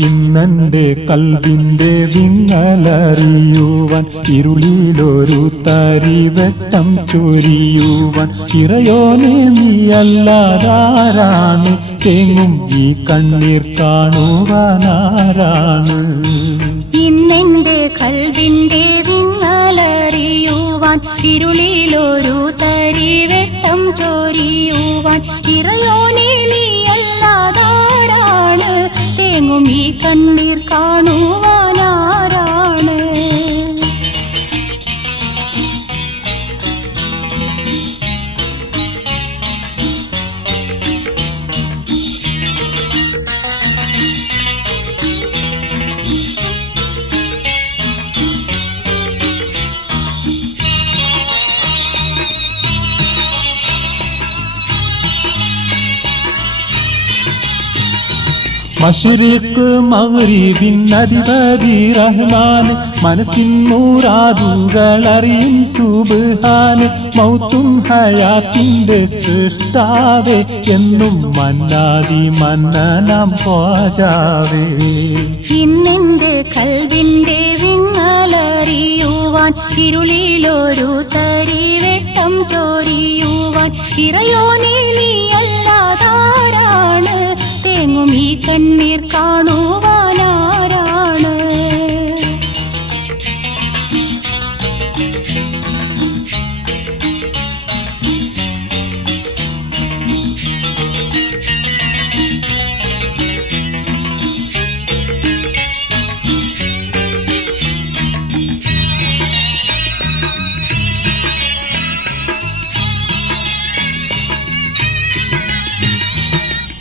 ഇന്നെന്റെ കൽവിന്റെ വിങ്ങലറിയുവാൻ ഇരുളിലൊരു തരിവെട്ടം ചൊരിയുവാൻ ഇറയോനെ നീയല്ലാതാരാണ് തേങ്ങും ഈ കണ്ണീർ കാണുവാനാരാണ് ഇന്നെന്റെ കൽവിന്റെ വിങ്ങലറിയുവാൻ ഇരുളിലൊരു തരിവെട്ടം ചൊരിയുവാൻ ഇറയോനെ നീയല്ലാതാരാണ് തേങ്ങും ഈ കണ്ണീർ കാണുവാനാരാണ് മശ്രിഖ് മഗ്രിബിൻ അധിപതി റഹ്മാൻ മനസ്സിൻ മുറാദുകൾ അറിയും സുബ്ഹാൻ മൗത്തും ഹയാത്തിന്റെ സൃഷ്ടാവേ എന്നും മന്നാതി മന്നനാം ഖ്വാജാവേ ഇന്നെന്റെ കൽവിന്റെ വിങ്ങലറിയുവാൻ ഇരുളിലൊരു തരിവെട്ടം ചൊരിയുവാൻ ഇറയോനെ നീയല്ലാതാരാണ് തേങ്ങും ഈ കണ്ണീർ കാണുവാനാരാണ്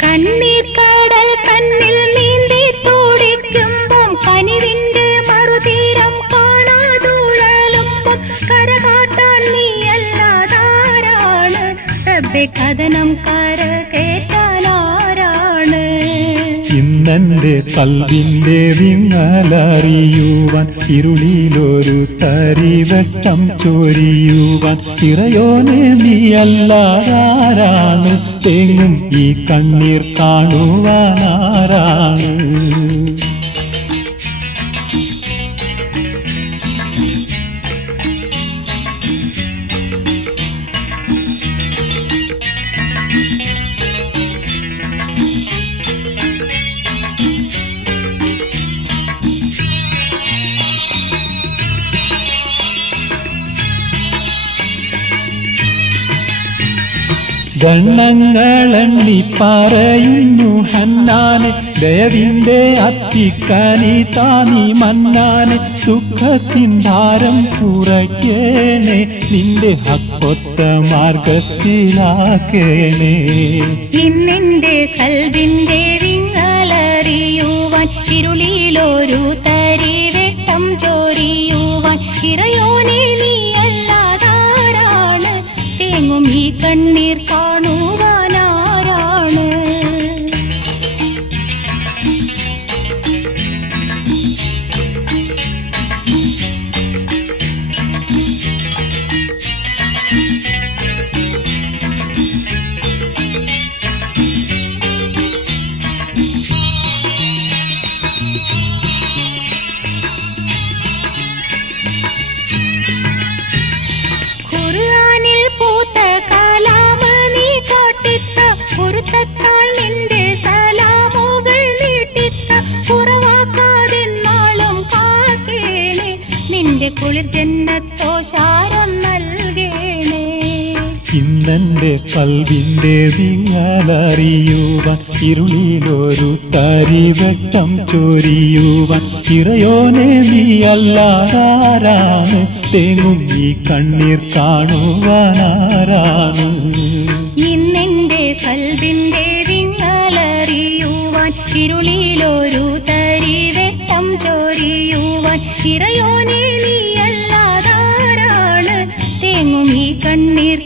കണ്ണീർ കടൽ കണ്ണിൽ നീന്തി തുടിക്കുമ്പം കനിവിന്റെ മറുതീരം കാണാതുഴലുമ്പം കരകാട്ടാൻ നീയല്ലാതാരാണ് റബ്ബേ കഥനം കരകേറ്റാനാരാണ് ഇന്നെന്റെ കൽവിന്റെ വിങ്ങലറിയുവാൻ ഇരുളിലൊരു തരിവെട്ടം ചൊരിയുവാൻ ഇറയോനെ നീയല്ലാതാരാണ് തേങ്ങും ഈ കണ്ണീർ കാണുവാനാരാണ് ഗണ്ണങ്ങളെണ്ണി പറയുന്നു ഹന്നാന് ദയവിന്റെ അത്തിക്കനി താനി മന്നാന് ദുഃഖത്തിൻ ഭാരം കുറയ്ക്കേണേ നിന്റെ ഹക്കൊത്ത മാർഗത്തിലാക്കേണേ ഇന്നെന്റെ കൽവിന്റെ വിങ്ങലറിയുവാൻ ഇരുളിലൊരു തരിവെട്ടം ചൊരിയുവാൻ ഇറയോനെ നീയല്ലാതാരാണ് തേങ്ങും ഈ കണ്ണീർ കാണുവാനാരാണ് ഖുർആനിൽ പൂത്ത കലാമ നീ കാട്ടിത്ത പൊരുത്തത്താൽ നിന്റെ സലാമുകൾ നീട്ടിത്ത കുറവാക്കാതെ നാളും കാക്കേണേ നിന്റെ കുളിർ ജന്നത്തോ ശാരം നൽകേണേ ഇന്നെന്റെ കൽവിന്റെ വിങ്ങലറിയുവാൻ ഇരുളിലൊരു തരിവെട്ടം ചൊരിയുവാൻ ഇറയോനെ നീയല്ലാതാരാണ് തേങ്ങും ഈ കണ്ണീർ കാണുവാനാരാണ് ഇന്നെന്റെ കൽവിന്റെ വിങ്ങലറിയുവാൻ ഇരുളിലൊരു തരിവെട്ടം ചൊരിയുവാൻ ഇറയോനെ നീയല്ലാതാരാണ് തേങ്ങും ഈ കണ്ണീർ